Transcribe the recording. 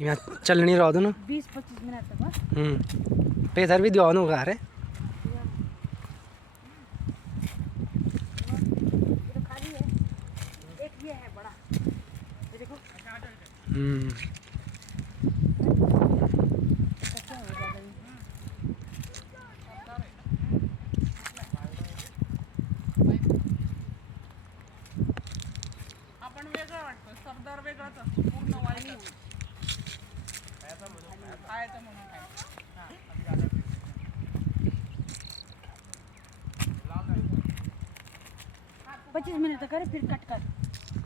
यहाँ चल नहीं रहा ना 20-25 मिनट तक बस। पे इधर भी दिवान होगा अरे ये तो खाली है, एक ये है बड़ा, ये देखो। कच्चा हो गया भाई। आपण वेगळं वाटतो, सरदार वेगळाच असतो, पूर्ण वाईट खायचं म्हणून खायचं. 25 मिनट करे फिर कट कर।